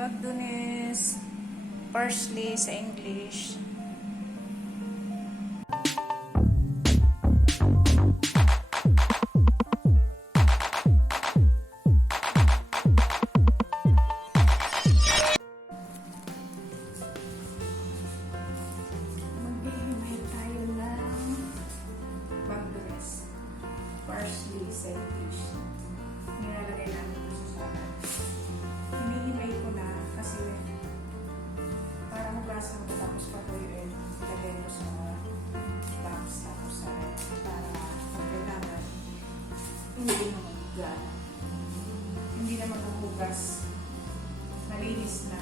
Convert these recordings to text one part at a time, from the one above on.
Bagdones, parsley sa English. Maghihimay tayo ng bagdones, parsley sa English. Nilalagay namin ito sa salad. Hinihimay ko na kasi para hugasan ko tapos patuyuin. Lagay mo sa box tapos sa red para kailangan hindi na maghuhugas. Malinis na.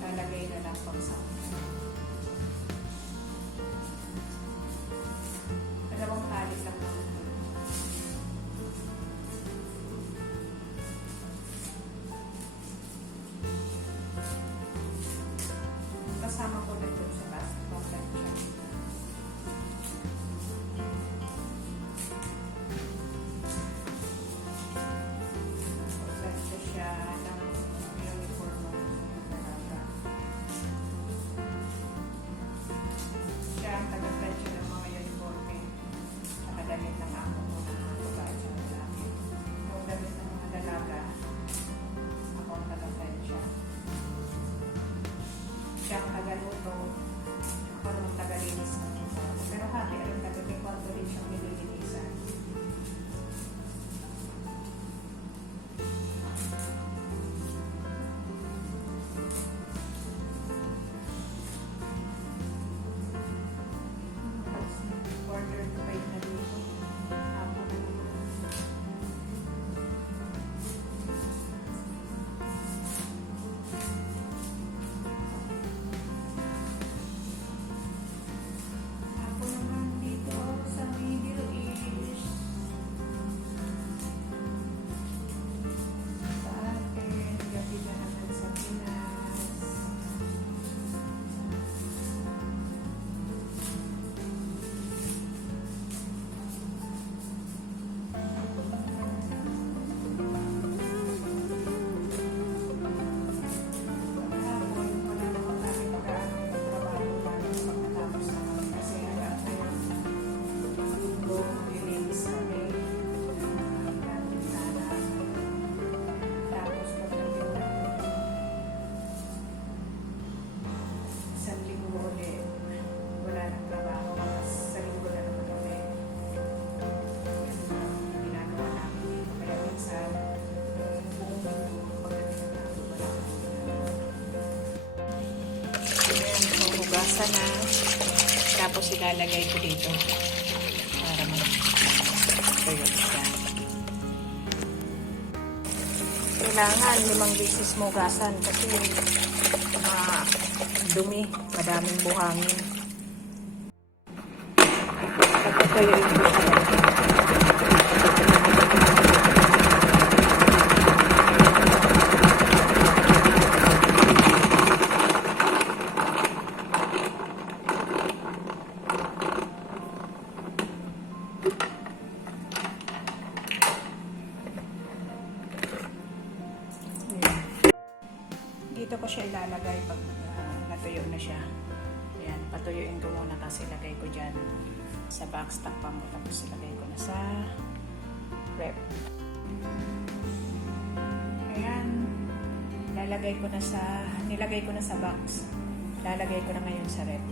Lalagay na lang pang sa dalawang kalit lang ng kasama ko na doon sa taas ng plancha. Plancha siya ng uniform ng talaga. Siya ang taga-plancha ng mga uniforme. Nakadamit ng ako ko na babae sa lalaki. Kung damit ng mga dalaga, ako ang taga-plancha. Siya ang tagaluto, ako naman tagalinis ng isa. Pero hati ay taga-kwarto rin siyang nililinisan. Order to buy na dito. Hapon na naman. Ako naman dito sa Middle East. Sa atin, gabi na naman sa Pinas. Hapon, wala naman kami mag-aano ng trabaho namin pagkatapos naman kasi hanggang ngayon linggo, release kami gamit sana. Tapos pagdating ng isang linggo ulit, wala nang trabaho kasi sa linggo na naman kami. Ganun ang ginagawa namin dito. Kaya minsan, buong linggo, pagdating ng hapon, wala kami ginagawa. Ayan, huhugasan na. Tapos ilalagay ko dito para mag-tuyo siya. Kailangan 5 beses mo hugasan kasi dumi, madaming buhangin. Pagkatuyuin ko siya. Dito ko siya ilalagay pag natuyo na siya. Ayan, patuyuin ko muna kasi ilagay ko dyan sa box, takpan mo tapos ilagay ko na sa rep. Ayan, nilagay ko na sa box. Lalagay ko na ngayon sa rep.